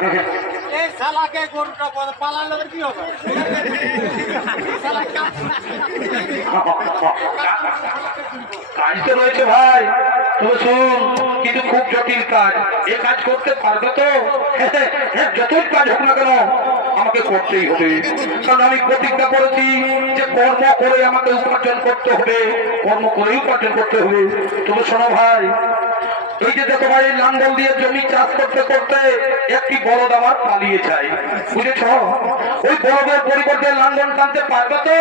এই শালাকে গরুটা পালালে কি হবে? কাজ তো রয়েছে ভাই, তবে শুন, কিন্তু খুব জটিল কাজ। এ কাজ করতে পারবে তো? যতই কাজ হোক না কেন আমাকে করতেই হবে, কারণ আমি প্রতিজ্ঞা করেছি যে কর্ম করে আমাকে উপার্জন করতে হবে, কর্ম করেই উপার্জন করতে হবে। তবে শোনো ভাই, এই যে দেখো ভাই, লাঙ্গল দিয়ে জমি চাষ করতে করতে একটি বলদ আমার পালিয়ে যায়, বুঝেছ? ওই বলদের পরিবর্তে লাঙ্গল টানতে পারবে তো?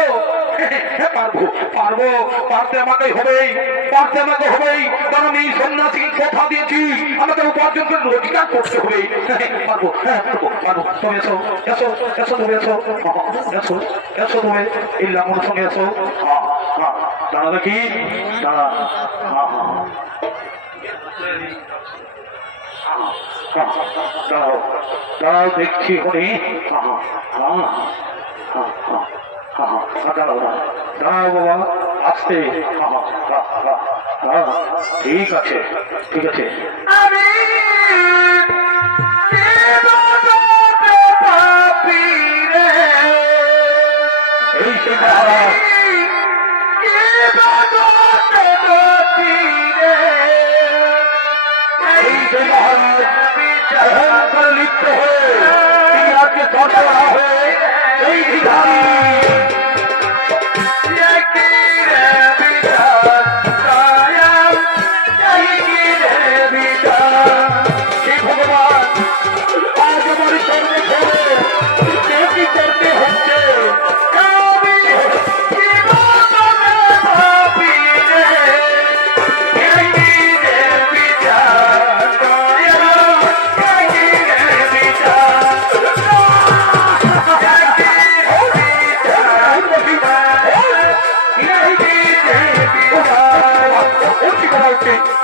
পারবো, পারবো, পারতে আমাকে হবেই, পারতে আমাকে হবেই, কারণ আমি সন্ন্যাসীকে কথা দিয়েছি আমাকে উপার্জন করে রোজগার করতে হবে। পারবো, হ্যাঁ পারবো, পারবো। তুমি এসো, এসো, এসো, তুমি এসো, এসো, এসো, তুমি এই লাঙ্গলের সঙ্গে এসো। হ্যাঁ হ্যাঁ, দাঁড়াবে কি? দাঁড়া, হ্যাঁ হ্যাঁ, দাঁড়াও, দাঁড়াও, দেখছি হরি। দাঁড়াও, দাঁড়াও বাবা, আসতে। ঠিক আছে, ঠিক আছে। এই সে মহারাজ, অহংকারে লিপ্ত হয়ে তিনি আজকে সরবরাহ হয়ে এই বিধান ভগবান আজ আমার কর্ম করে কি করতে হচ্ছে। Okay.